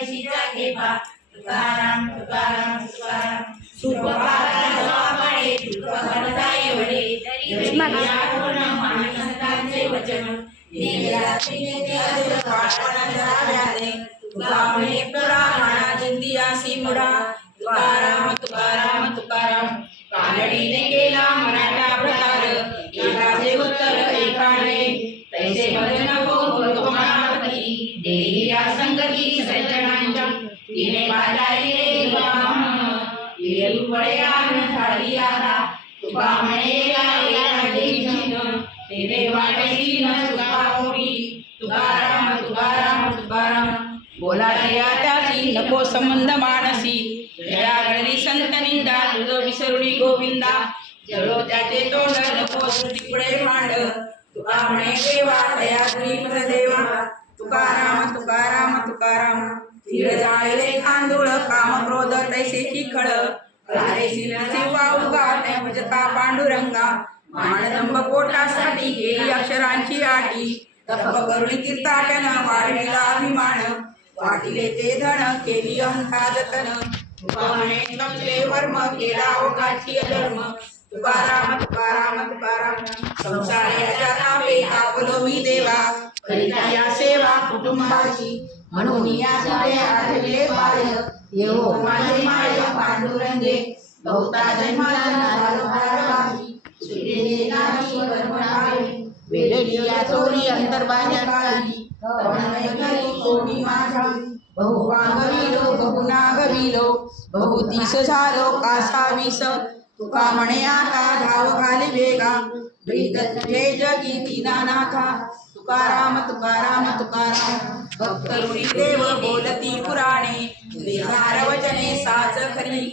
पैशीचा ठेपा तुकाराम तुकाराम तुकाराम सुख पाहता माळे तुका एवढे तरी आठवण माणसांचे वचन तुका म्हणे पुराणा दिंदियासी मुढा तुकाराम तुकाराम तुकाराम कानडीने केला मराठा प्रकार एकाचे उत्तर एकाने तैसे भजन हो मनापती देहिया संगती सज्जनांच्या तिने बाजारी रे पळयान झाली आता तुका म्हणे तेरे वाटेची न तुका होई तुकाराम तुकाराम तुकाराम बोला त्याची नको संबंध मानसी जळागळली संत निंदा तुझ विसरुणी गोविंदा जळो त्याचे तोंड नको पुढे मांड तुका म्हणे देवा दया तुझी देवा तुकाराम तुकाराम तुकाराम धीर जाळे तांदूळ काम क्रोध तैसेची खळ भजता पांडुरंगा मानदंब पोटासाठी केली अक्षरांची आटी तप करुणी तीर्थाटन वाढविला अभिमान वाटिले ते धन केली अहंता जतन तुका म्हणे तपले वर्म केला ओघाची अधर्म तुकाराम तुकाराम तुकाराम संसाराच्या तापे तापलो मी देवा करीता या सेवा कुटुंबाची म्हणून या तुझे आढळले पाय येवो माझे माय पांडुरंगे बहुता जन्माला झालो भारवाही सुरेने नाही कर्मणावे वेडलिया चोरी अंतर्बाह्य काळी कवनमय घरी कोणी माझा बहु पांगविलो बहु नागविलो बहु दिस झालो कासावीस तुका म्हणे आता धाव घाली वेगा प्रीत तुझे जगी दीनानाथा तुकाराम तुकाराम तुकाराम भक्त ऋणी देव बोलती पुराणे वेदार वचने साच खरी